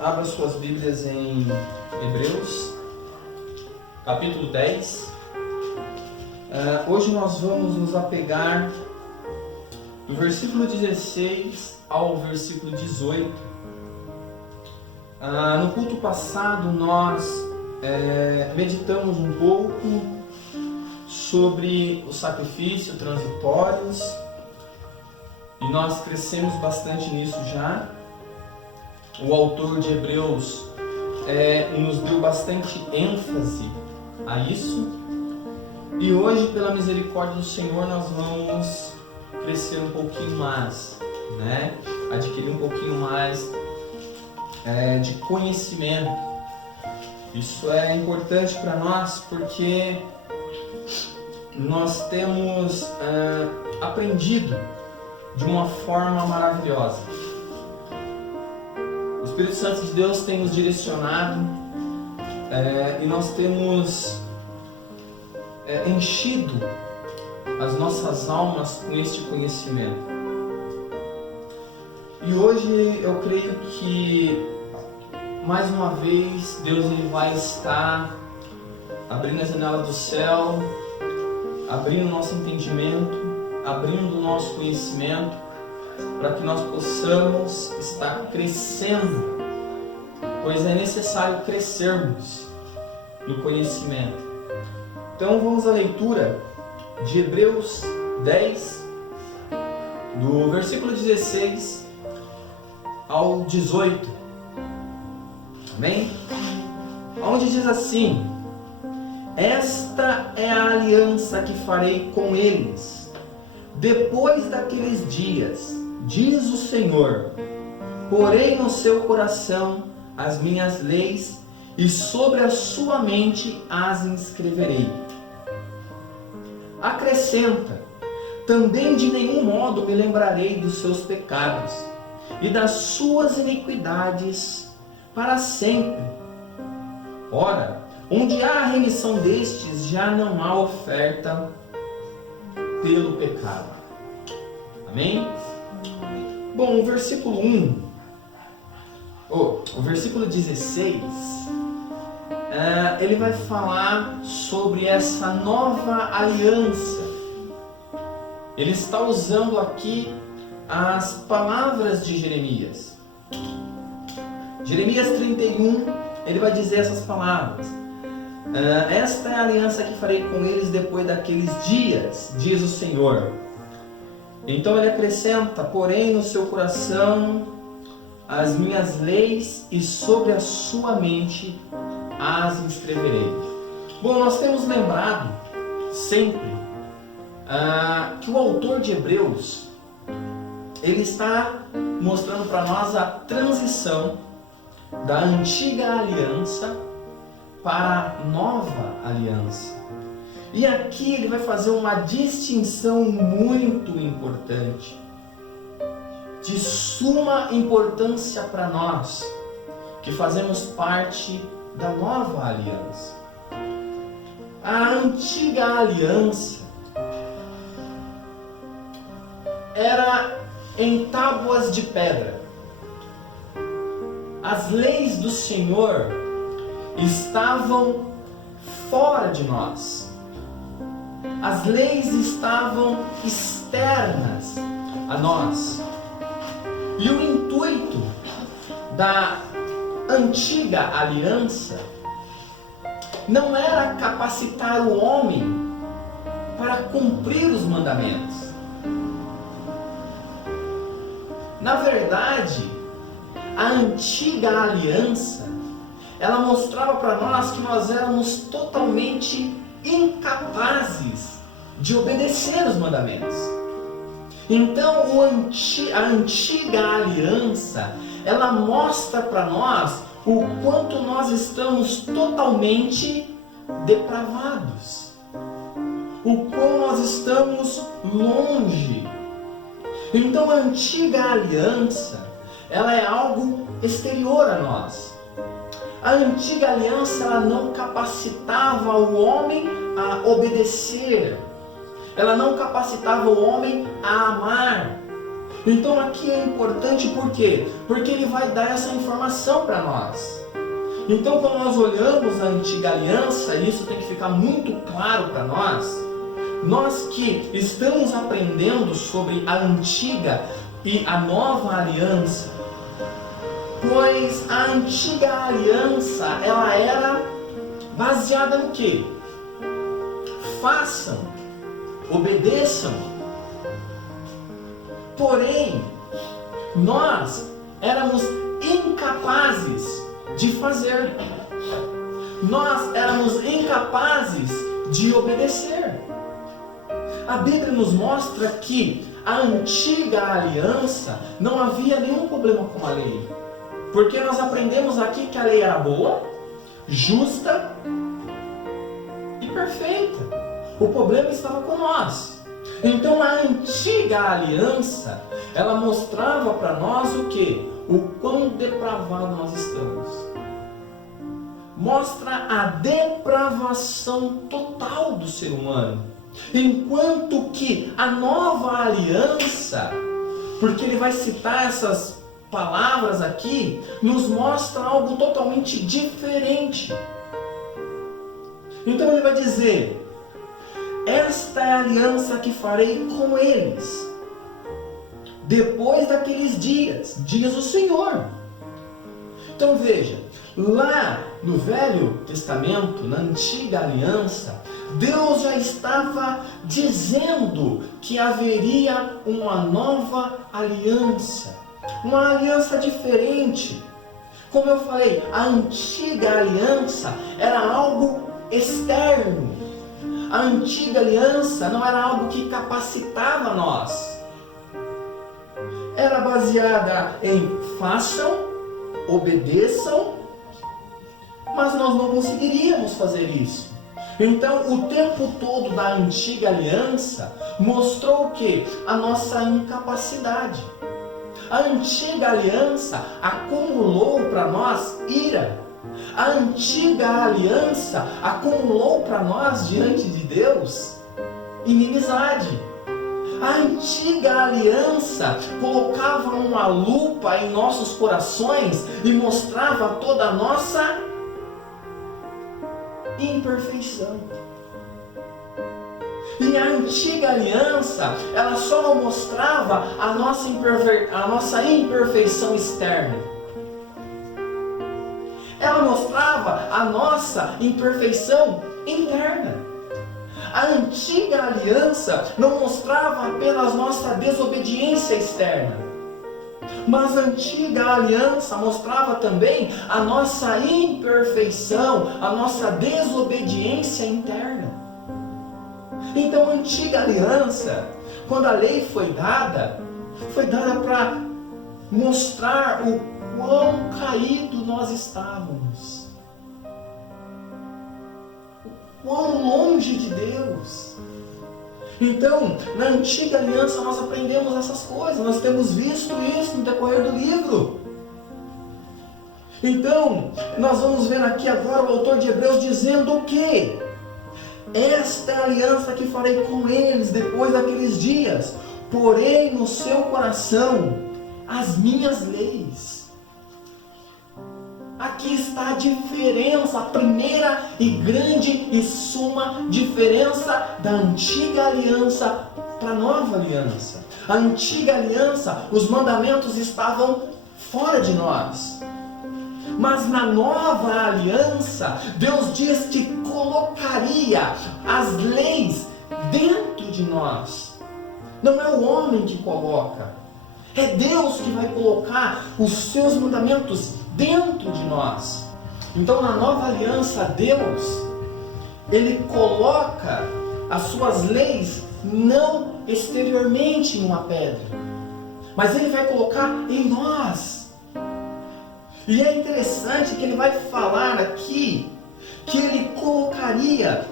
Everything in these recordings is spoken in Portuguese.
Abra suas Bíblias em Hebreus, capítulo 10. Hoje nós vamos nos apegar do versículo 16 ao versículo 18. No culto passado nós meditamos um pouco sobre o sacrifício transitórios e nós crescemos bastante nisso já. O autor de Hebreus nos deu bastante ênfase a isso. E hoje, pela misericórdia do Senhor, nós vamos crescer um pouquinho mais, né? Adquirir um pouquinho mais de conhecimento. Isso é importante para nós porque nós temos aprendido de uma forma maravilhosa. O Espírito Santo de Deus tem nos direcionado e nós temos enchido as nossas almas com este conhecimento. E hoje eu creio que mais uma vez Deus ele vai estar abrindo a janela do céu, abrindo o nosso entendimento, abrindo o nosso conhecimento, para que nós possamos estar crescendo, pois é necessário crescermos no conhecimento. Então vamos à leitura de Hebreus 10, do versículo 16 ao 18. Amém? Onde diz assim: esta é a aliança que farei com eles depois daqueles dias, diz o Senhor. Porei no seu coração as minhas leis e sobre a sua mente as inscreverei. Acrescenta: também de nenhum modo me lembrarei dos seus pecados e das suas iniquidades para sempre. Ora, onde há a remissão destes, já não há oferta pelo pecado. Amém? Bom, o versículo 16, ele vai falar sobre essa nova aliança. Ele está usando aqui as palavras de Jeremias. Jeremias 31, ele vai dizer essas palavras. Esta é a aliança que farei com eles depois daqueles dias, diz o Senhor. Então ele acrescenta: porém no seu coração as minhas leis e sobre a sua mente as inscreverei. Bom, nós temos lembrado sempre que o autor de Hebreus ele está mostrando para nós a transição da antiga aliança para a nova aliança. E aqui ele vai fazer uma distinção muito importante, de suma importância para nós, que fazemos parte da nova aliança. A antiga aliança era em tábuas de pedra. As leis do Senhor estavam fora de nós. As leis estavam externas a nós. E o intuito da antiga aliança não era capacitar o homem para cumprir os mandamentos. Na verdade, a antiga aliança, ela mostrava para nós que nós éramos totalmente incapazes de obedecer os mandamentos. Então, a antiga aliança, ela mostra para nós o quanto nós estamos totalmente depravados, o quão nós estamos longe. Então, a antiga aliança, ela é algo exterior a nós. A antiga aliança, ela não capacitava o homem a obedecer. Ela não capacitava o homem a amar. Então aqui é importante por quê? Porque ele vai dar essa informação para nós. Então quando nós olhamos a antiga aliança, e isso tem que ficar muito claro para nós que estamos aprendendo sobre a antiga e a nova aliança, pois a antiga aliança, ela era baseada no quê? Façam, obedeçam. Porém, nós éramos incapazes de fazer. Nós éramos incapazes de obedecer. A Bíblia nos mostra que a antiga aliança não havia nenhum problema com a lei. Porque nós aprendemos aqui que a lei era boa, justa e perfeita. O problema estava com nós. Então a antiga aliança, ela mostrava para nós o quê? O quão depravado nós estamos. Mostra a depravação total do ser humano. Enquanto que a nova aliança, porque ele vai citar essas palavras aqui, nos mostra algo totalmente diferente. Então ele vai dizer: esta é a aliança que farei com eles depois daqueles dias, diz o Senhor. Então veja, lá no Velho Testamento, na antiga aliança, Deus já estava dizendo que haveria uma nova aliança, uma aliança diferente. Como eu falei, a antiga aliança era algo externo. A antiga aliança não era algo que capacitava nós. Era baseada em façam, obedeçam, mas nós não conseguiríamos fazer isso. Então, o tempo todo da antiga aliança mostrou o quê? A nossa incapacidade. A antiga aliança acumulou para nós ira. A antiga aliança acumulou para nós diante de Deus inimizade. A antiga aliança colocava uma lupa em nossos corações e mostrava toda a nossa imperfeição. E a antiga aliança, ela só não mostrava a nossa imperfeição externa. Ela mostrava a nossa imperfeição interna. A antiga aliança não mostrava apenas nossa desobediência externa, mas a antiga aliança mostrava também a nossa imperfeição, a nossa desobediência interna. Então a antiga aliança, quando a lei foi dada para mostrar o quão caído nós estávamos, o quão longe de Deus. Então, na antiga aliança nós aprendemos essas coisas, nós temos visto isso no decorrer do livro. Então, nós vamos ver aqui agora o autor de Hebreus dizendo o quê? Esta é a aliança que farei com eles depois daqueles dias. Porei no seu coração as minhas leis. Aqui está a diferença, a primeira e grande e suma diferença da antiga aliança para a nova aliança. A antiga aliança, os mandamentos estavam fora de nós. Mas na nova aliança, Deus diz que colocaria as leis dentro de nós. Não é o homem que coloca, é Deus que vai colocar os seus mandamentos dentro de nós. Então na nova aliança, Deus, Ele coloca as suas leis não exteriormente em uma pedra, mas Ele vai colocar em nós. E é interessante que Ele vai falar aqui que Ele colocaria,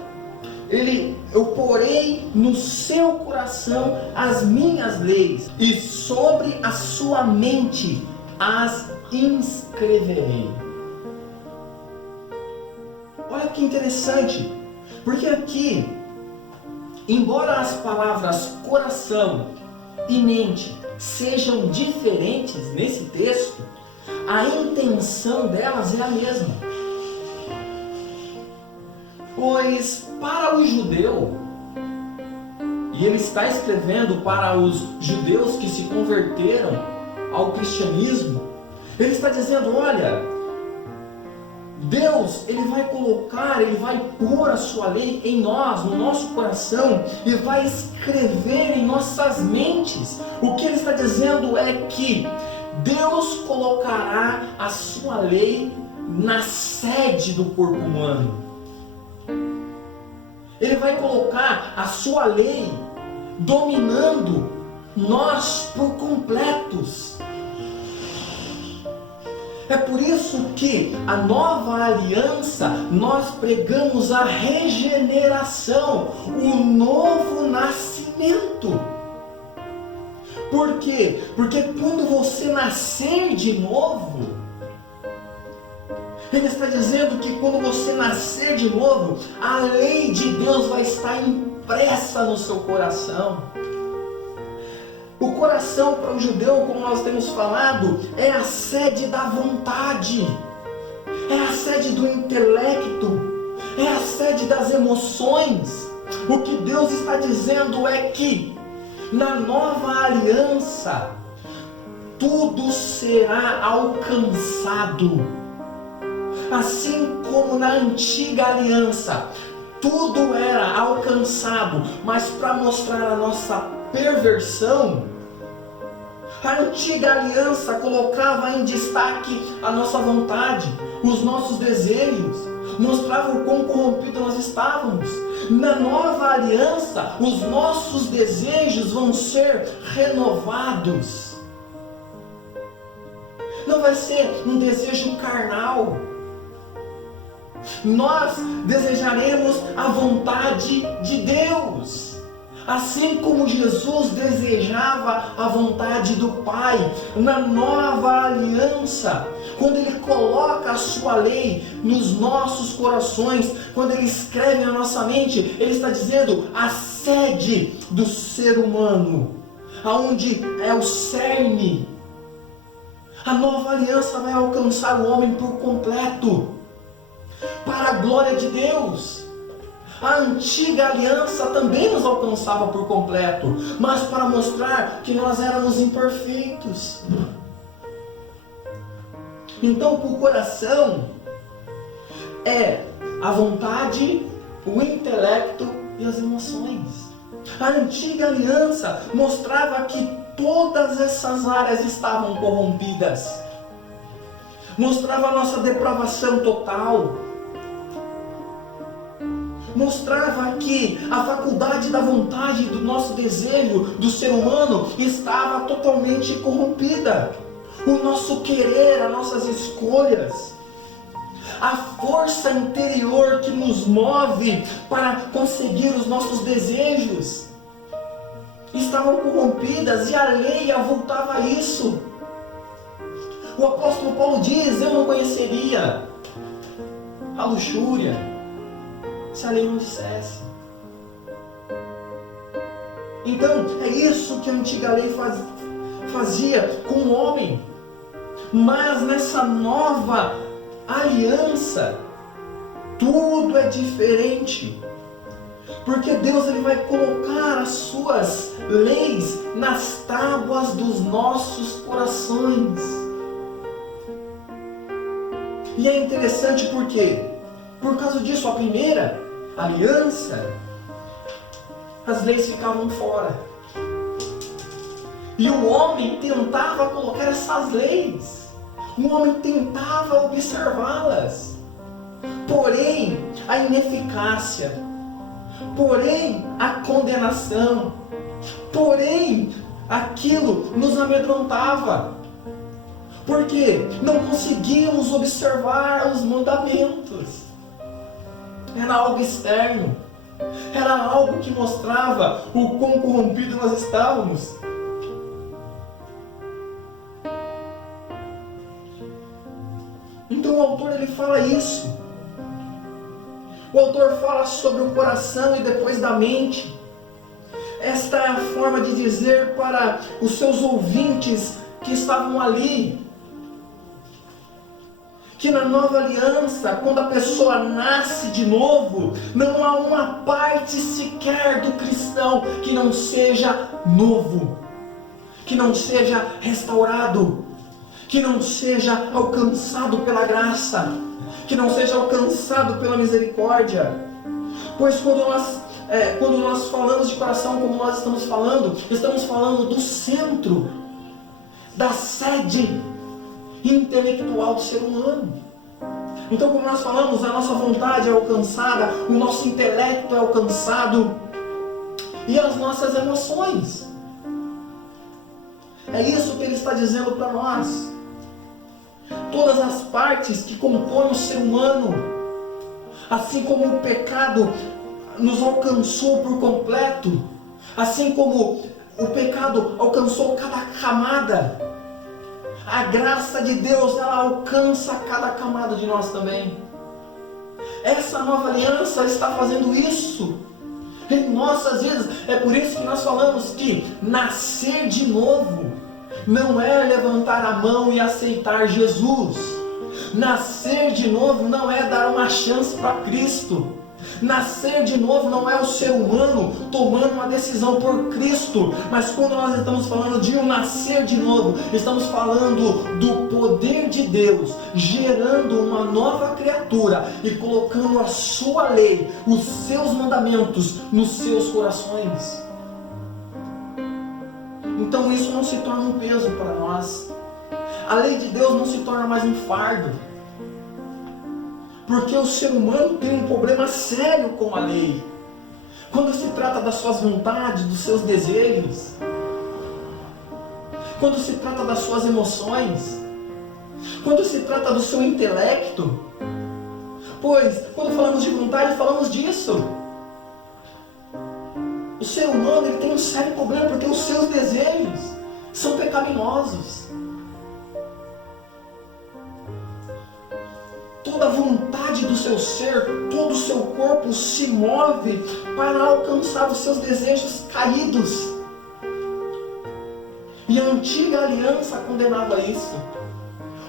eu porei no seu coração as minhas leis, e sobre a sua mente as inscreverei. Olha que interessante, porque aqui, embora as palavras coração e mente sejam diferentes nesse texto, a intenção delas é a mesma. Pois para o judeu, e ele está escrevendo para os judeus que se converteram ao cristianismo, ele está dizendo, olha, Deus, ele vai colocar, ele vai pôr a sua lei em nós, no nosso coração, e vai escrever em nossas mentes. O que ele está dizendo é que Deus colocará a sua lei na sede do corpo humano. Ele vai colocar a sua lei dominando nós por completos. É por isso que a nova aliança, nós pregamos a regeneração, o novo nascimento. Por quê? Porque quando você nascer de novo, ele está dizendo que quando você nascer de novo, a lei de Deus vai estar impressa no seu coração. O coração para o judeu, como nós temos falado, é a sede da vontade, é a sede do intelecto, é a sede das emoções. O que Deus está dizendo é que na nova aliança tudo será alcançado. Assim como na antiga aliança, tudo era alcançado, mas para mostrar a nossa perversão, a antiga aliança colocava em destaque a nossa vontade, os nossos desejos, mostrava o quão corrompido nós estávamos. Na nova aliança, os nossos desejos vão ser renovados. Não vai ser um desejo carnal. Nós desejaremos a vontade de Deus, assim como Jesus desejava a vontade do Pai. Na nova aliança, quando Ele coloca a sua lei nos nossos corações, quando Ele escreve na nossa mente, Ele está dizendo a sede do ser humano, aonde é o cerne. A nova aliança vai alcançar o homem por completo, para a glória de Deus. A antiga aliança também nos alcançava por completo, mas para mostrar que nós éramos imperfeitos. Então, o coração é a vontade, o intelecto e as emoções. A antiga aliança mostrava que todas essas áreas estavam corrompidas. Mostrava a nossa depravação total. Mostrava que a faculdade da vontade, do nosso desejo, do ser humano, estava totalmente corrompida. O nosso querer, as nossas escolhas, a força interior que nos move para conseguir os nossos desejos, estavam corrompidas, e a lei avultava a isso. O apóstolo Paulo diz: eu não conheceria a luxúria se a lei não dissesse. Então, é isso que a antiga lei fazia com o homem. Mas nessa nova aliança, tudo é diferente. Porque Deus, ele vai colocar as suas leis nas tábuas dos nossos corações. E é interessante porque, por causa disso, a primeira aliança, as leis ficavam fora. E o homem tentava colocar essas leis. O homem tentava observá-las. Porém, a ineficácia, porém, a condenação, porém, aquilo nos amedrontava. Porque não conseguíamos observar os mandamentos. Era algo externo. Era algo que mostrava o quão corrompido nós estávamos. Então o autor, ele fala isso. O autor fala sobre o coração e depois da mente. Esta é a forma de dizer para os seus ouvintes que estavam ali, que na nova aliança, quando a pessoa nasce de novo, não há uma parte sequer do cristão que não seja novo, que não seja restaurado, que não seja alcançado pela graça, que não seja alcançado pela misericórdia. Pois quando nós falamos de coração, como nós estamos falando do centro, da sede intelectual do ser humano. Então, como nós falamos, a nossa vontade é alcançada, o nosso intelecto é alcançado e as nossas emoções. É isso que ele está dizendo para nós. Todas as partes que compõem o ser humano, assim como o pecado nos alcançou por completo, assim como o pecado alcançou cada camada, a graça de Deus, ela alcança cada camada de nós também. Essa nova aliança está fazendo isso em nossas vidas. É por isso que nós falamos que nascer de novo não é levantar a mão e aceitar Jesus. Nascer de novo não é dar uma chance para Cristo. Nascer de novo não é o ser humano tomando uma decisão por Cristo, mas quando nós estamos falando de um nascer de novo, estamos falando do poder de Deus gerando uma nova criatura e colocando a sua lei, os seus mandamentos nos seus corações. Então isso não se torna um peso para nós. A lei de Deus não se torna mais um fardo. Porque o ser humano tem um problema sério com a lei. Quando se trata das suas vontades, dos seus desejos, quando se trata das suas emoções, quando se trata do seu intelecto, pois quando falamos de vontade, falamos disso. O ser humano ele tem um sério problema porque os seus desejos são pecaminosos. Toda a vontade do seu ser, todo o seu corpo se move para alcançar os seus desejos caídos. E a antiga aliança condenava isso.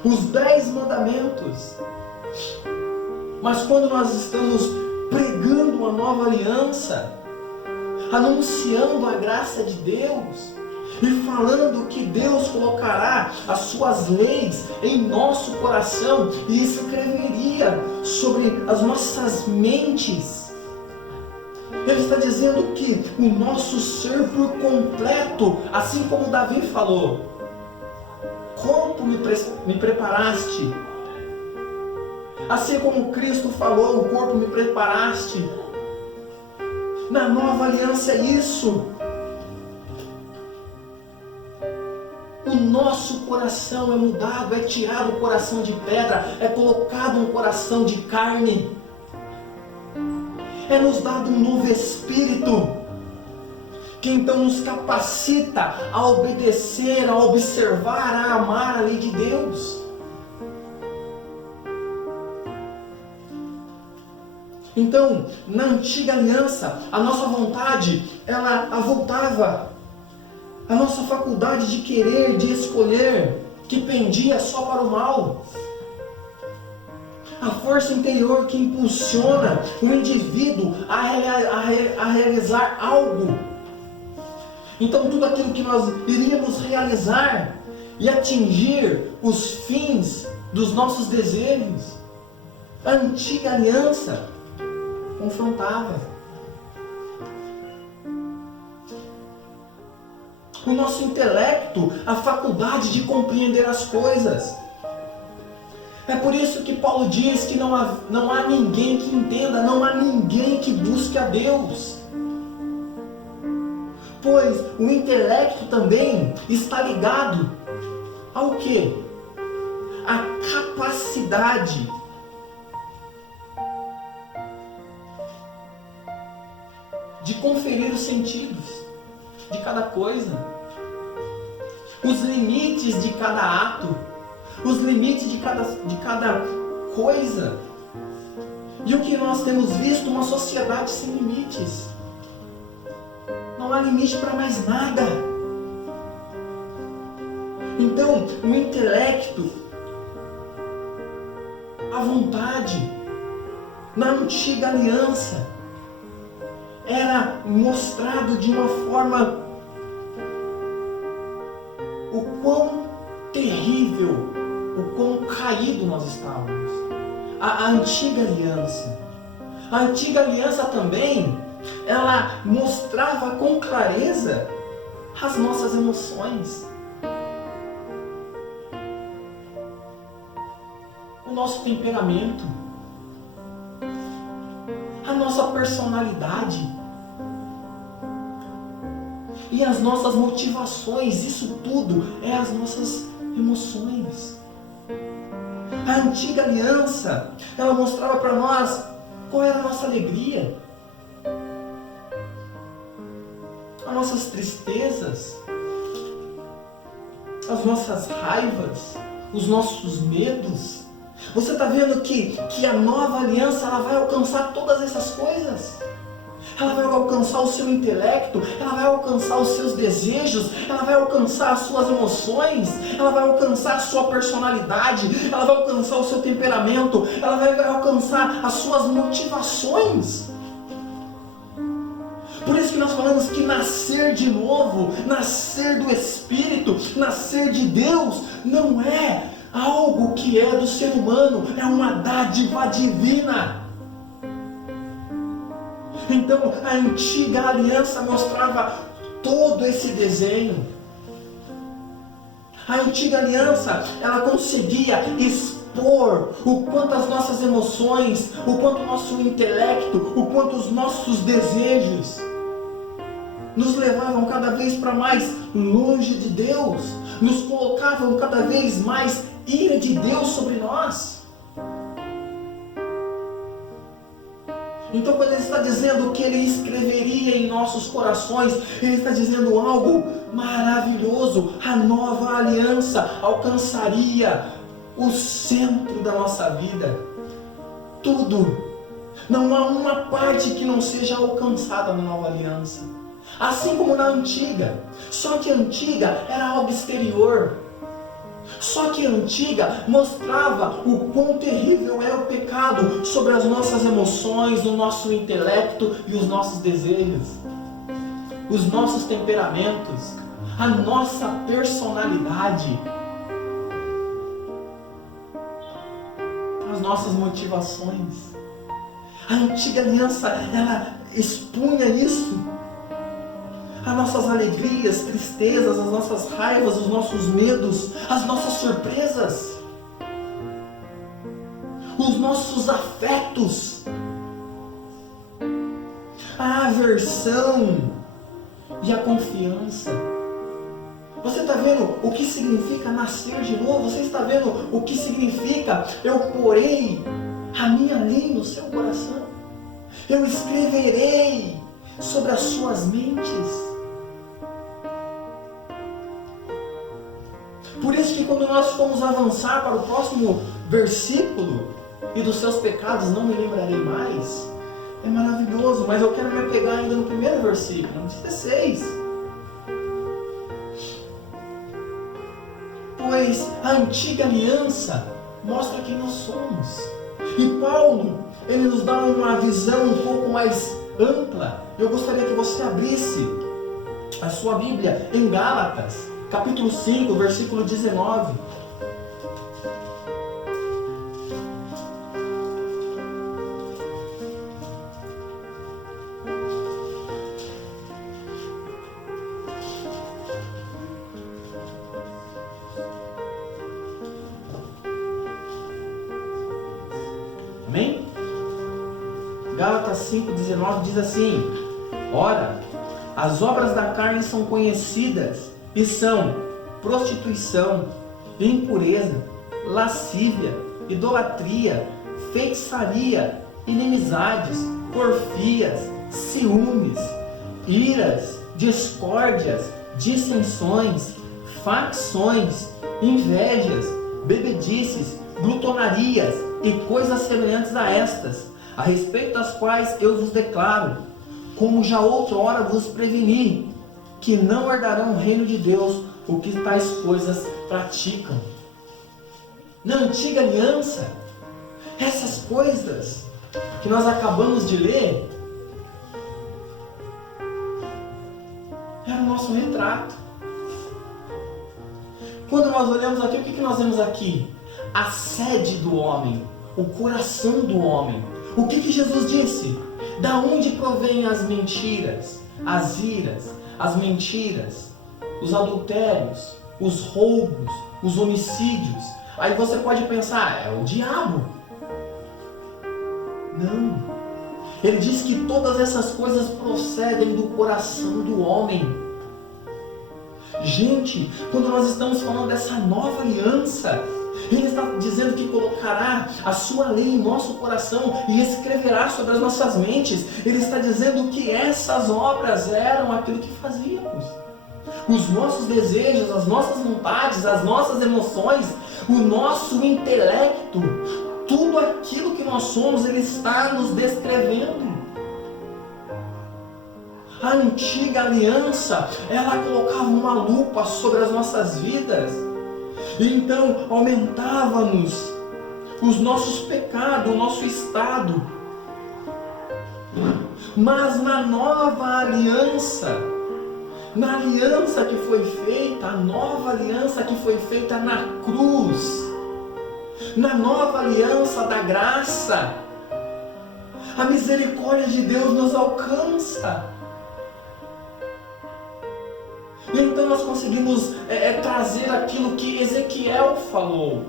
Os 10 mandamentos. Mas quando nós estamos pregando uma nova aliança, anunciando a graça de Deus, e falando que Deus colocará as suas leis em nosso coração e escreveria sobre as nossas mentes. Ele está dizendo que o nosso ser por completo, assim como Davi falou, corpo me preparaste. Assim como Cristo falou, o corpo me preparaste. Na nova aliança é isso. O nosso coração é mudado, é tirado o coração de pedra, é colocado um coração de carne. É nos dado um novo espírito, que então nos capacita a obedecer, a observar, a amar a lei de Deus. Então, na antiga aliança, a nossa vontade, ela avultava. A nossa faculdade de querer, de escolher, que pendia só para o mal. A força interior que impulsiona o indivíduo a realizar algo. Então tudo aquilo que nós iríamos realizar e atingir os fins dos nossos desejos, a antiga aliança confrontava. O nosso intelecto, a faculdade de compreender as coisas. É por isso que Paulo diz que não há ninguém que entenda, não há ninguém que busque a Deus. Pois o intelecto também está ligado ao quê? A capacidade de conferir os sentidos de cada coisa. Os limites de cada ato, os limites de cada coisa. E o que nós temos visto? Uma sociedade sem limites. Não há limite para mais nada. Então, o intelecto, a vontade, na antiga aliança, era mostrado de uma forma o quão terrível, o quão caído nós estávamos. A antiga aliança. A antiga aliança também, ela mostrava com clareza as nossas emoções. O nosso temperamento. A nossa personalidade. E as nossas motivações. Isso tudo é as nossas emoções. A antiga aliança, ela mostrava para nós qual era a nossa alegria, as nossas tristezas, as nossas raivas, os nossos medos. Você está vendo que a nova aliança, ela vai alcançar todas essas coisas. Ela vai alcançar o seu intelecto, ela vai alcançar os seus desejos, ela vai alcançar as suas emoções, ela vai alcançar a sua personalidade, ela vai alcançar o seu temperamento, ela vai alcançar as suas motivações. Por isso que nós falamos que nascer de novo, nascer do Espírito, nascer de Deus, não é algo que é do ser humano, é uma dádiva divina. Então a antiga aliança mostrava todo esse desenho. A antiga aliança, ela conseguia expor o quanto as nossas emoções, o quanto o nosso intelecto, o quanto os nossos desejos nos levavam cada vez para mais longe de Deus, nos colocavam cada vez mais ira de Deus sobre nós. Então, quando ele está dizendo que ele escreveria em nossos corações, ele está dizendo algo maravilhoso. A nova aliança alcançaria o centro da nossa vida. Tudo. Não há uma parte que não seja alcançada na nova aliança. Assim como na antiga. Só que a antiga era algo exterior. Só que a antiga mostrava o quão terrível é o pecado sobre as nossas emoções, o nosso intelecto e os nossos desejos, os nossos temperamentos, a nossa personalidade, as nossas motivações. A antiga aliança, ela expunha isso. As nossas alegrias, tristezas, as nossas raivas, os nossos medos, as nossas surpresas, os nossos afetos, a aversão e a confiança. Você está vendo o que significa nascer de novo? Você está vendo o que significa eu porei a minha lei no seu coração? Eu escreverei sobre as suas mentes. Por isso que quando nós formos avançar para o próximo versículo, e dos seus pecados não me lembrarei mais, é maravilhoso, mas eu quero me apegar ainda no primeiro versículo, no 16. Pois a antiga aliança mostra quem nós somos. E Paulo, ele nos dá uma visão um pouco mais ampla. Eu gostaria que você abrisse a sua Bíblia em Gálatas, capítulo 5, versículo 19. Amém? Gálatas 5, 19 diz assim: ora, as obras da carne são conhecidas e são prostituição, impureza, lascívia, idolatria, feitiçaria, inimizades, porfias, ciúmes, iras, discórdias, dissensões, facções, invejas, bebedices, glutonarias e coisas semelhantes a estas, a respeito das quais eu vos declaro: como já outrora vos preveni, que não herdarão o reino de Deus o que tais coisas praticam. Na antiga aliança, essas coisas que nós acabamos de ler, era o nosso retrato. Quando nós olhamos aqui, o que nós vemos aqui? A sede do homem, o coração do homem. O que Jesus disse? Da onde provém as mentiras, as iras, as mentiras, os adultérios, os roubos, os homicídios? Aí você pode pensar, é o diabo. Não. Ele diz que todas essas coisas procedem do coração do homem. Gente, quando nós estamos falando dessa nova aliança, Ele está dizendo que colocará a sua lei em nosso coração e escreverá sobre as nossas mentes. Ele está dizendo que essas obras eram aquilo que fazíamos. Os nossos desejos, as nossas vontades, as nossas emoções, o nosso intelecto, tudo aquilo que nós somos, Ele está nos descrevendo. A antiga aliança, ela colocava uma lupa sobre as nossas vidas. E então aumentava-nos os nossos pecados, o nosso estado. Mas na nova aliança, na aliança que foi feita, a nova aliança que foi feita na cruz, na nova aliança da graça, a misericórdia de Deus nos alcança. E então nós conseguimos trazer aquilo que Ezequiel falou.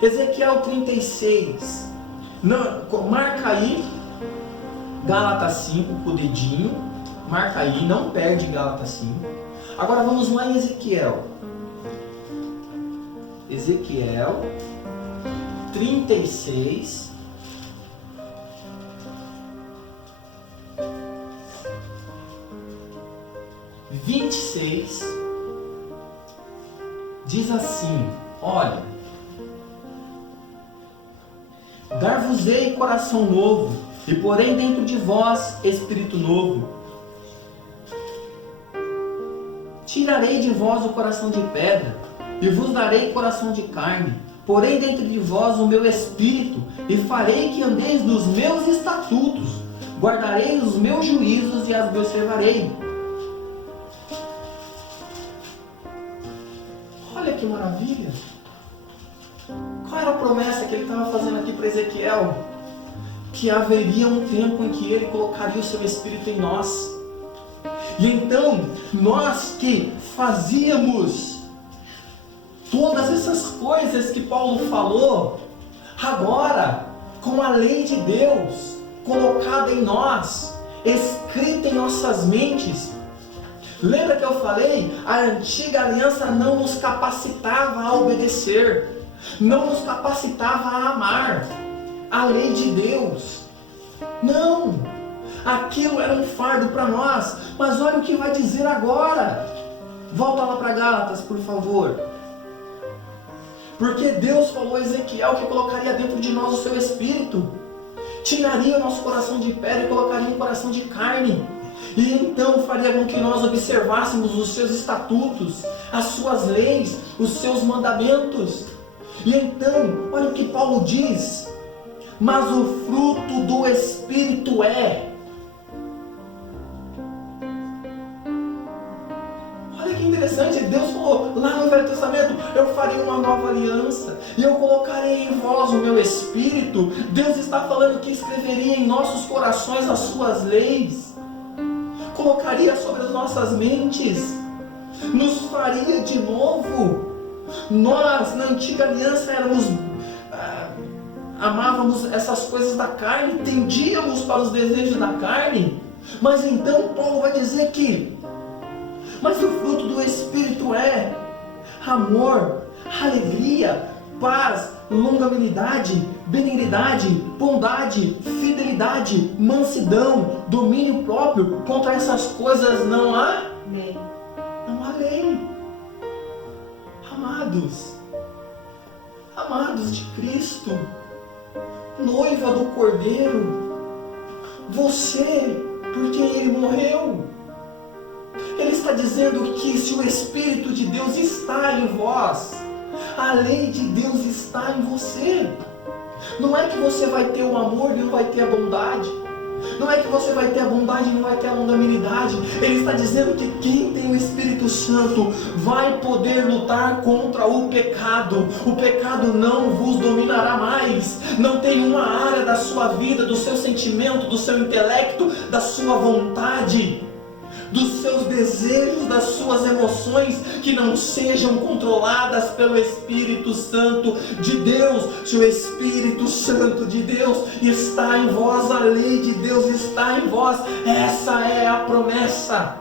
Ezequiel 36. Não, marca aí Gálatas 5 com o dedinho. Marca aí, não perde Gálatas 5. Agora vamos lá em Ezequiel. Ezequiel 36. Diz assim: olha, dar-vos-ei coração novo, e porém dentro de vós espírito novo. Tirarei de vós o coração de pedra, e vos darei coração de carne, porém dentro de vós o meu espírito, e farei que andeis nos meus estatutos, guardarei os meus juízos e as observarei. Olha que maravilha! Qual era a promessa que ele estava fazendo aqui para Ezequiel? Que haveria um tempo em que ele colocaria o seu Espírito em nós. E então, nós que fazíamos todas essas coisas que Paulo falou, agora, com a lei de Deus colocada em nós, escrita em nossas mentes. Lembra que eu falei? A antiga aliança não nos capacitava a obedecer, não nos capacitava a amar a lei de Deus. Não! Aquilo era um fardo para nós. Mas olha o que vai dizer agora. Volta lá para Gálatas, por favor. Porque Deus falou a Ezequiel que colocaria dentro de nós o seu Espírito, tiraria o nosso coração de pedra e colocaria um coração de carne. E então faria com que nós observássemos os seus estatutos, as suas leis, os seus mandamentos. E então, olha o que Paulo diz: mas o fruto do Espírito é... Olha que interessante, Deus falou lá no Velho Testamento: eu farei uma nova aliança e eu colocarei em vós o meu Espírito. Deus está falando que escreveria em nossos corações as suas leis, colocaria sobre as nossas mentes, nos faria de novo. Nós, na antiga aliança, amávamos essas coisas da carne, tendíamos para os desejos da carne. Mas então Paulo vai dizer que mas o fruto do Espírito é amor, alegria, paz, longanimidade, benignidade, bondade, fidelidade, mansidão, domínio próprio. Contra essas coisas não há lei. Não há lei. Amados de Cristo, noiva do Cordeiro, você por quem Ele morreu. Ele está dizendo que se o Espírito de Deus está em vós, a lei de Deus está em você. Não é que você vai ter o amor e não vai ter a bondade. Não é que você vai ter a bondade e não vai ter a longanimidade. Ele está dizendo que quem tem o Espírito Santo vai poder lutar contra o pecado. O pecado não vos dominará mais. Não tem uma área da sua vida, do seu sentimento, do seu intelecto, da sua vontade, dos seus desejos, das suas emoções, que não sejam controladas pelo Espírito Santo de Deus. Se o Espírito Santo de Deus está em vós, a lei de Deus está em vós. Essa é a promessa.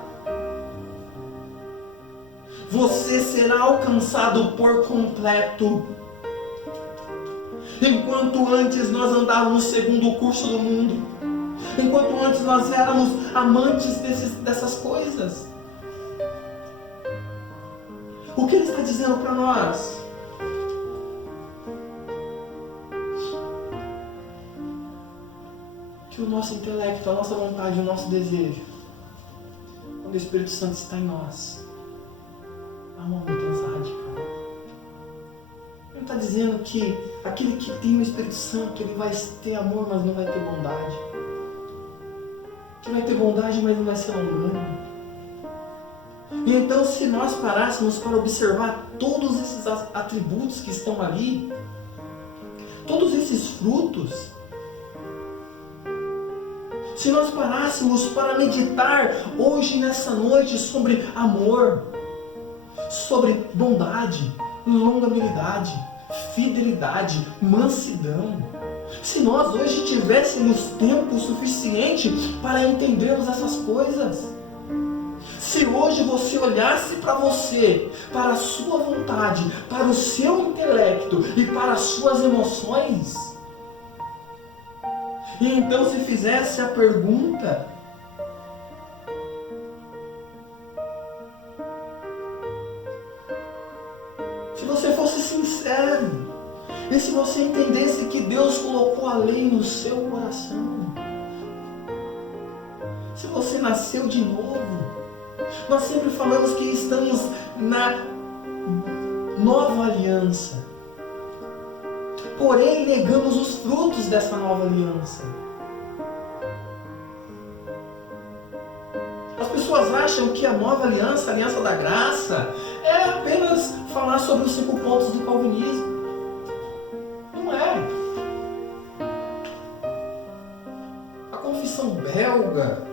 Você será alcançado por completo. Enquanto antes nós andávamos segundo o curso do mundo, enquanto antes nós éramos amantes dessas coisas. O que Ele está dizendo para nós? Que o nosso intelecto, a nossa vontade, o nosso desejo, quando o Espírito Santo está em nós, há uma mudança radical. Ele está dizendo que aquele que tem o Espírito Santo, ele vai ter amor, mas não vai ter bondade. Que vai ter bondade, mas não vai ser longânimo. E então, se nós parássemos para observar todos esses atributos que estão ali, todos esses frutos, se nós parássemos para meditar hoje, nessa noite, sobre amor, sobre bondade, longanimidade, fidelidade, mansidão, se nós hoje tivéssemos tempo suficiente para entendermos essas coisas, se hoje você olhasse para você, para a sua vontade, para o seu intelecto e para as suas emoções, e então se fizesse a pergunta: se você fosse sincero, e se você entendesse que Deus colocou a lei no seu coração, se você nasceu de novo, nós sempre falamos que estamos na nova aliança, porém negamos os frutos dessa nova aliança. As pessoas acham que a nova aliança, a aliança da graça, é apenas falar sobre os 5 pontos do calvinismo. Não é. A confissão belga,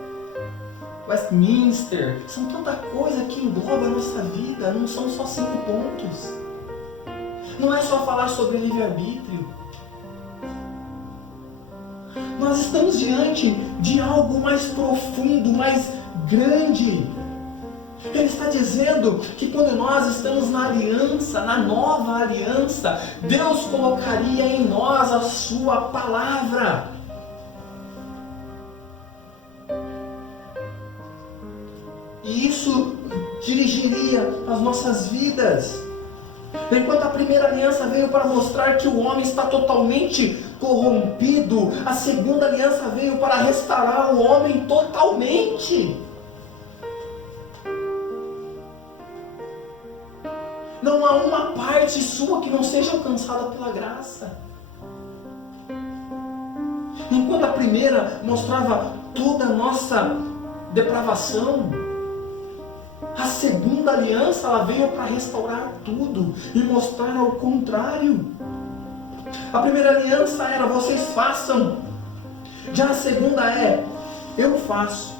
Westminster, são tanta coisa que engloba a nossa vida, não são só 5 pontos. Não é só falar sobre livre-arbítrio. Nós estamos diante de algo mais profundo, mais grande. Ele está dizendo que quando nós estamos na aliança, na nova aliança, Deus colocaria em nós a sua palavra. E isso dirigiria as nossas vidas. Enquanto a primeira aliança veio para mostrar que o homem está totalmente corrompido, a segunda aliança veio para restaurar o homem totalmente. Não há uma parte sua que não seja alcançada pela graça. Enquanto a primeira mostrava toda a nossa depravação, a segunda aliança ela veio para restaurar tudo e mostrar ao contrário. A primeira aliança era: vocês façam. Já a segunda é: eu faço.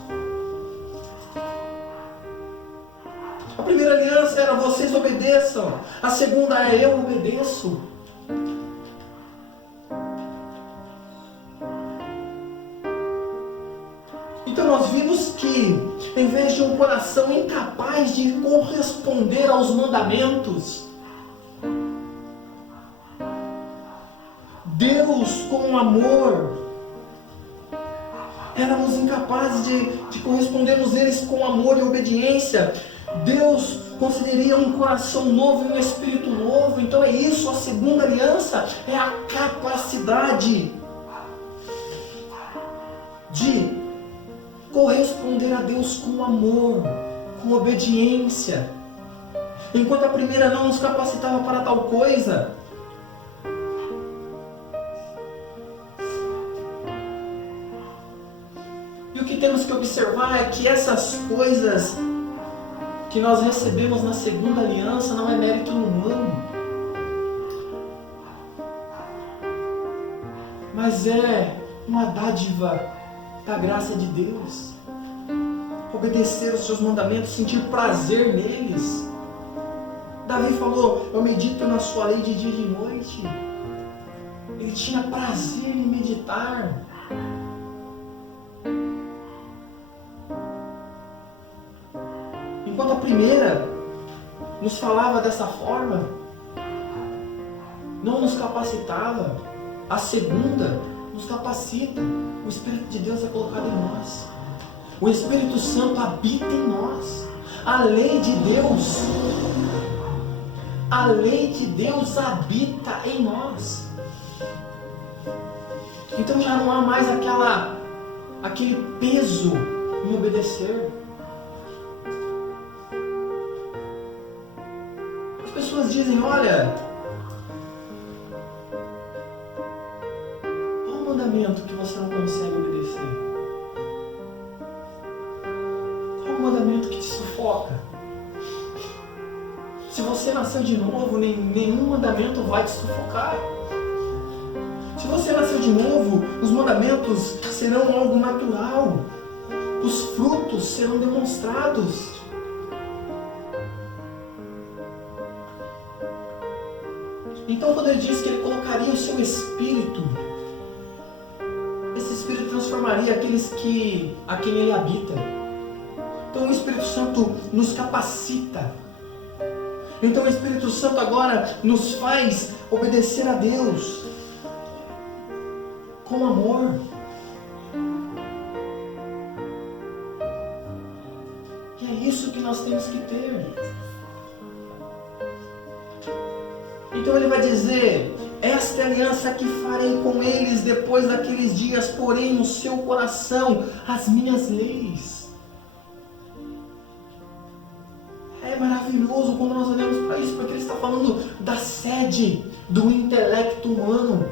A primeira aliança era: vocês obedeçam. A segunda é: eu obedeço. Então nós vimos que, em vez de um coração incapaz de corresponder aos mandamentos, Deus com amor, éramos incapazes de correspondermos eles com amor e obediência. Deus concederia um coração novo e um espírito novo. Então é isso, a segunda aliança é a capacidade de corresponder a Deus com amor, com obediência. Enquanto a primeira não nos capacitava para tal coisa, e o que temos que observar é que essas coisas que nós recebemos na segunda aliança não é mérito humano, mas é uma dádiva da graça de Deus. Obedecer os seus mandamentos, sentir prazer neles. Davi falou: eu medito na sua lei de dia e de noite. Ele tinha prazer em meditar. Enquanto a primeira nos falava dessa forma, não nos capacitava, a segunda nos capacita. O Espírito de Deus é colocado em nós. O Espírito Santo habita em nós. A lei de Deus habita em nós. Então já não há mais aquele peso em obedecer. As pessoas dizem: olha, qual o mandamento que você não consegue obedecer? Qual o mandamento que te sufoca? Se você nasceu de novo, nenhum mandamento vai te sufocar. Se você nasceu de novo, os mandamentos serão algo natural. Os frutos serão demonstrados. Então, quando ele diz que ele colocaria o seu Espírito, esse Espírito transformaria aqueles a quem ele habita. Então, o Espírito Santo nos capacita. Então, o Espírito Santo agora nos faz obedecer a Deus com amor. E é isso que nós temos que ter. Então ele vai dizer: esta é a aliança que farei com eles depois daqueles dias, porém no seu coração as minhas leis. É maravilhoso quando nós olhamos para isso, porque ele está falando da sede do intelecto humano.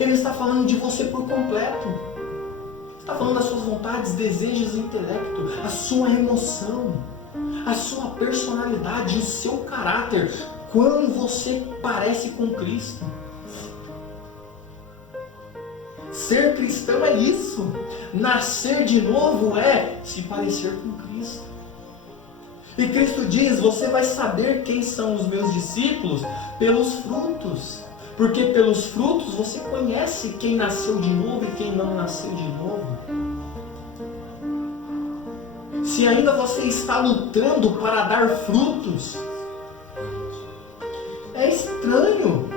Ele está falando de você por completo. Ele está falando das suas vontades, desejos e intelecto, a sua emoção, a sua personalidade, o seu caráter. Quando você parece com Cristo. Ser cristão é isso. Nascer de novo é se parecer com Cristo. E Cristo diz: você vai saber quem são os meus discípulos pelos frutos. Porque pelos frutos você conhece quem nasceu de novo e quem não nasceu de novo. Se ainda você está lutando para dar frutos, é estranho.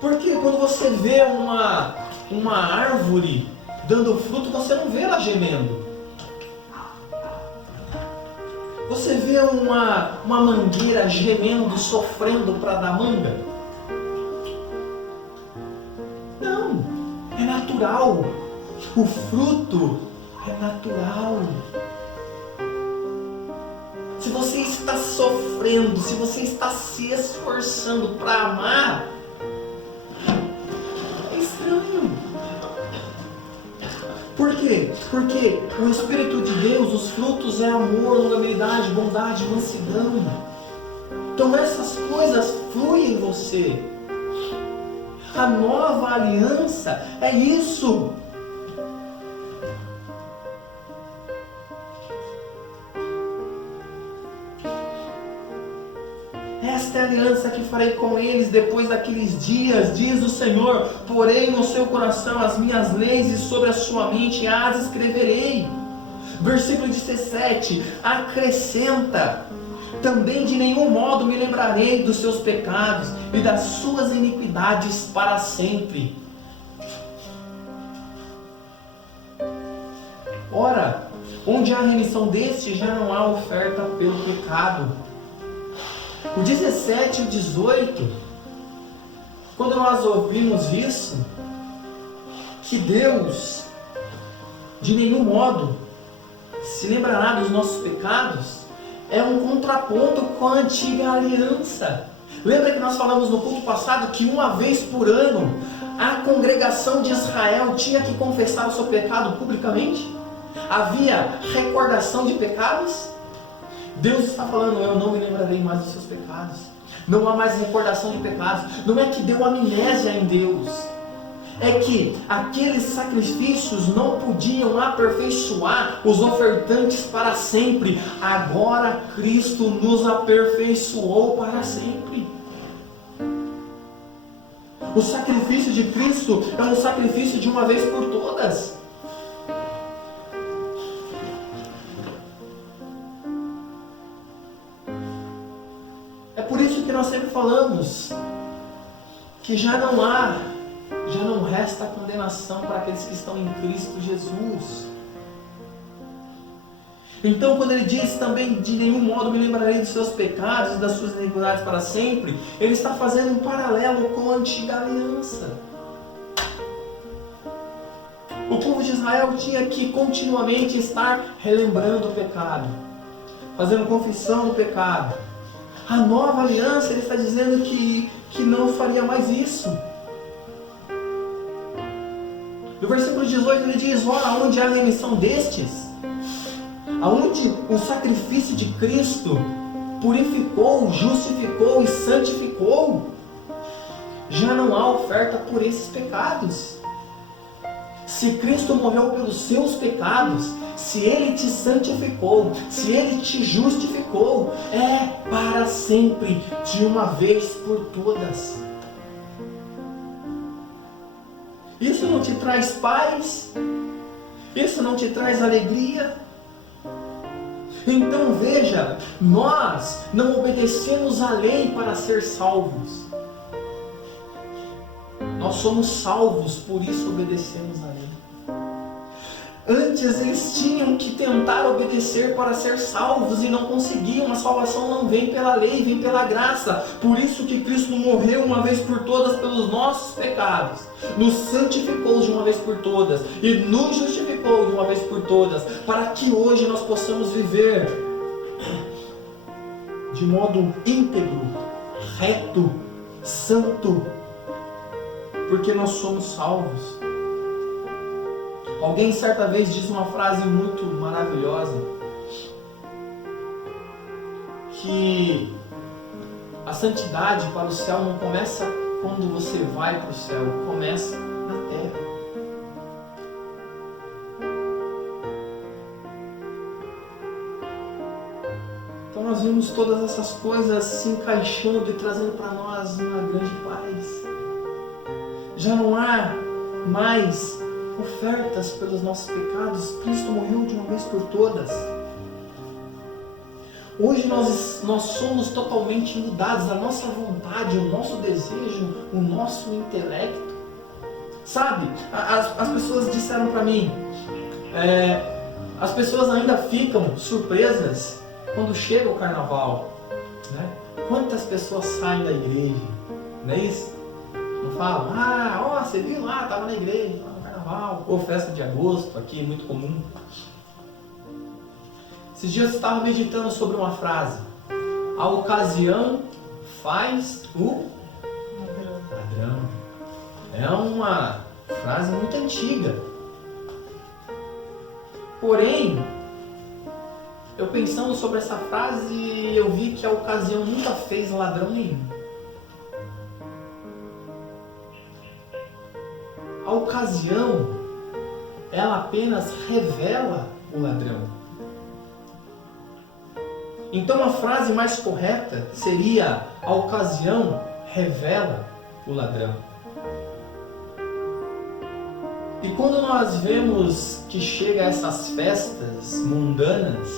Porque quando você vê uma árvore dando fruto, você não vê ela gemendo. Você vê uma mangueira gemendo, sofrendo para dar manga? Não, é natural. O fruto é natural. Se você está sofrendo, se você está se esforçando para amar, é estranho. Por quê? Porque o Espírito de Deus, os frutos é amor, longanimidade, bondade, mansidão. Então essas coisas fluem em você. A nova aliança é isso. Esta é a aliança que farei com eles depois daqueles dias, diz o Senhor. Porém no seu coração as minhas leis e sobre a sua mente as escreverei. Versículo 17, acrescenta: também de nenhum modo me lembrarei dos seus pecados e das suas iniquidades para sempre. Ora, onde há remissão deste, já não há oferta pelo pecado. O 17 e o 18, quando nós ouvimos isso, que Deus de nenhum modo se lembrará dos nossos pecados, é um contraponto com a antiga aliança. Lembra que nós falamos no culto passado que uma vez por ano a congregação de Israel tinha que confessar o seu pecado publicamente? Havia recordação de pecados? Deus está falando, eu não me lembrarei mais dos seus pecados. Não há mais recordação de pecados. Não é que deu amnésia em Deus. É que aqueles sacrifícios não podiam aperfeiçoar os ofertantes para sempre. Agora Cristo nos aperfeiçoou para sempre. O sacrifício de Cristo é um sacrifício de uma vez por todas. É por isso que nós sempre falamos que já não resta condenação para aqueles que estão em Cristo Jesus. Então, quando ele diz também, de nenhum modo me lembrarei dos seus pecados e das suas iniquidades para sempre, ele está fazendo um paralelo com a antiga aliança. O povo de Israel tinha que continuamente estar relembrando o pecado, fazendo confissão do pecado. A nova aliança, ele está dizendo que não faria mais isso. No versículo 18 ele diz, ora, onde há remissão destes, aonde o sacrifício de Cristo purificou, justificou e santificou, já não há oferta por esses pecados. Se Cristo morreu pelos seus pecados, se Ele te santificou, se Ele te justificou, é para sempre, de uma vez por todas. Isso não te traz paz? Isso não te traz alegria? Então veja, nós não obedecemos à lei para ser salvos. Nós somos salvos, por isso obedecemos à lei. Antes eles tinham que tentar obedecer para ser salvos e não conseguiam. A salvação não vem pela lei, vem pela graça. Por isso que Cristo morreu uma vez por todas pelos nossos pecados, nos santificou de uma vez por todas e nos justificou de uma vez por todas, para que hoje nós possamos viver de modo íntegro, reto, santo, porque nós somos salvos. Alguém certa vez disse uma frase muito maravilhosa, que a santidade para o céu não começa quando você vai para o céu, começa na terra. Então nós vimos todas essas coisas se encaixando e trazendo para nós uma grande paz. Já não há mais ofertas pelos nossos pecados. Cristo morreu de uma vez por todas. Hoje nós somos totalmente mudados, a nossa vontade, o nosso desejo, o nosso intelecto. Sabe, as pessoas disseram para mim, as pessoas ainda ficam surpresas quando chega o carnaval, né? Quantas pessoas saem da igreja, não é isso? Não falam, você viu lá, estava na igreja, ou festa de agosto, aqui é muito comum. Esses dias eu estava meditando sobre uma frase: a ocasião faz o ladrão. É uma frase muito antiga. Porém, eu pensando sobre essa frase, eu vi que a ocasião nunca fez ladrão nenhum. A ocasião, ela apenas revela o ladrão. Então a frase mais correta seria: a ocasião revela o ladrão. E quando nós vemos que chega a essas festas mundanas,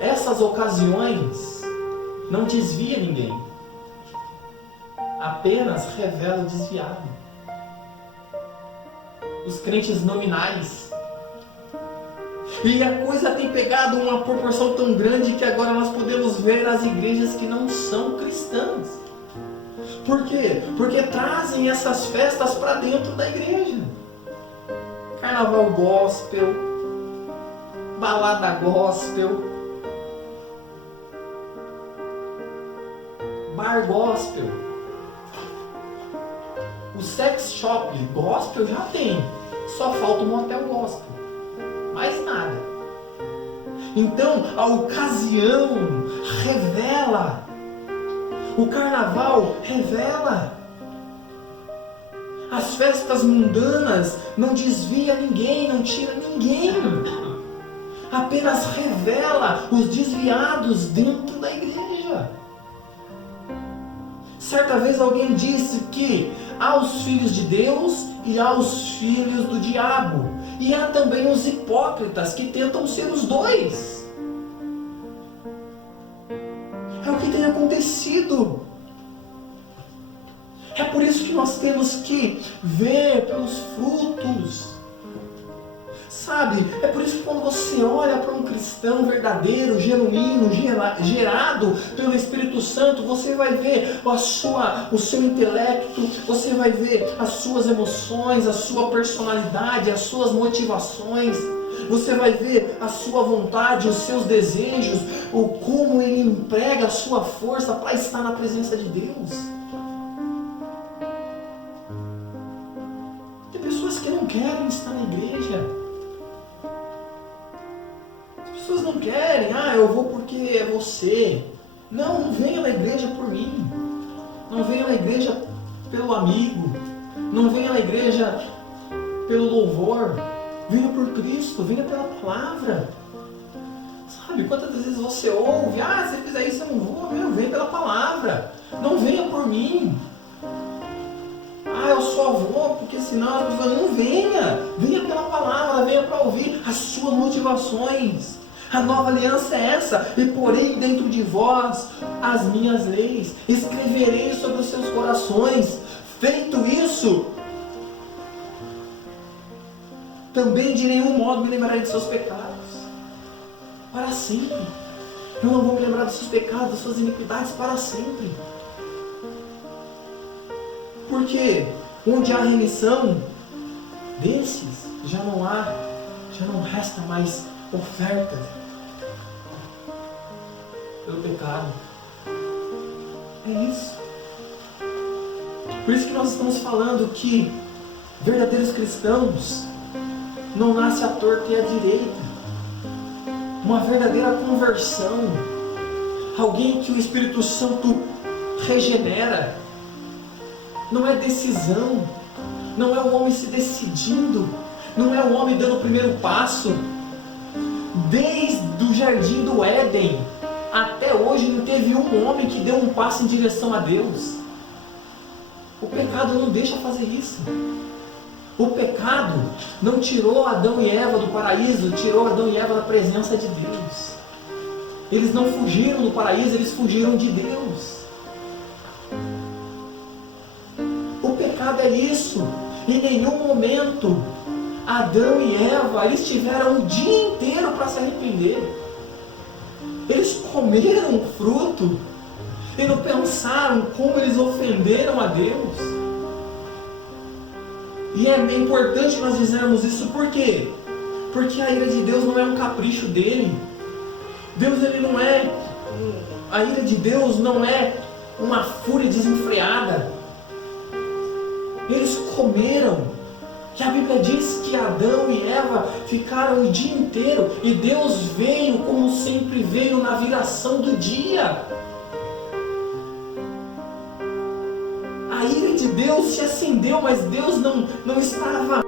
essas ocasiões não desvia ninguém, apenas revela o desviado. Os crentes nominais. E a coisa tem pegado uma proporção tão grande que agora nós podemos ver as igrejas que não são cristãs. Por quê? Porque trazem essas festas para dentro da igreja. Carnaval gospel, balada gospel, bar gospel, o sex shop gospel já tem, só falta um motel gospel, mais nada. Então a ocasião revela, o carnaval revela. As festas mundanas não desvia ninguém, não tira ninguém. Apenas revela os desviados dentro da igreja. Certa vez alguém disse que há os filhos de Deus e há os filhos do diabo. E há também os hipócritas que tentam ser os dois. É o que tem acontecido. É por isso que nós temos que ver pelos frutos. Sabe? É por isso que quando você olha para um cristão verdadeiro, genuíno, gerado pelo Espírito Santo, você vai ver o seu intelecto, você vai ver as suas emoções, a sua personalidade, as suas motivações. Você vai ver a sua vontade, os seus desejos, como ele emprega a sua força para estar na presença de Deus. Tem pessoas que não querem estar na igreja. As pessoas não querem, eu vou porque é você. Não venha na igreja por mim. Não venha na igreja pelo amigo. Não venha na igreja pelo louvor. Venha por Cristo, venha pela palavra. Sabe, quantas vezes você ouve, se você fizer isso eu não vou, venha pela palavra. Não venha por mim. Eu só vou porque senão a pessoa não venha. Venha pela palavra, venha para ouvir as suas motivações. A nova aliança é essa: e porei dentro de vós as minhas leis, escreverei sobre os seus corações. Feito isso, também de nenhum modo me lembrarei de seus pecados. Para sempre. Eu não vou me lembrar dos seus pecados, das suas iniquidades para sempre. Porque onde há remissão desses, já não resta mais oferta pelo pecado. É isso. Por isso que nós estamos falando que verdadeiros cristãos não nascem à torta e à direita. Uma verdadeira conversão, alguém que o Espírito Santo regenera, não é decisão, não é o homem se decidindo, não é o homem dando o primeiro passo. Desde o jardim do Éden até hoje não teve um homem que deu um passo em direção a Deus. O pecado não deixa fazer isso. O pecado não tirou Adão e Eva do paraíso, tirou Adão e Eva da presença de Deus. Eles não fugiram do paraíso, eles fugiram de Deus. O pecado é isso. Em nenhum momento Adão e Eva, eles tiveram o dia inteiro para se arrepender. Eles comeram o fruto e não pensaram como eles ofenderam a Deus. E é importante nós dizermos isso, por quê? Porque a ira de Deus não é um capricho dele. A ira de Deus não é uma fúria desenfreada. Eles comeram. Que a Bíblia diz que Adão e Eva ficaram o dia inteiro e Deus veio como sempre veio na viração do dia. A ira de Deus se acendeu, mas Deus não estava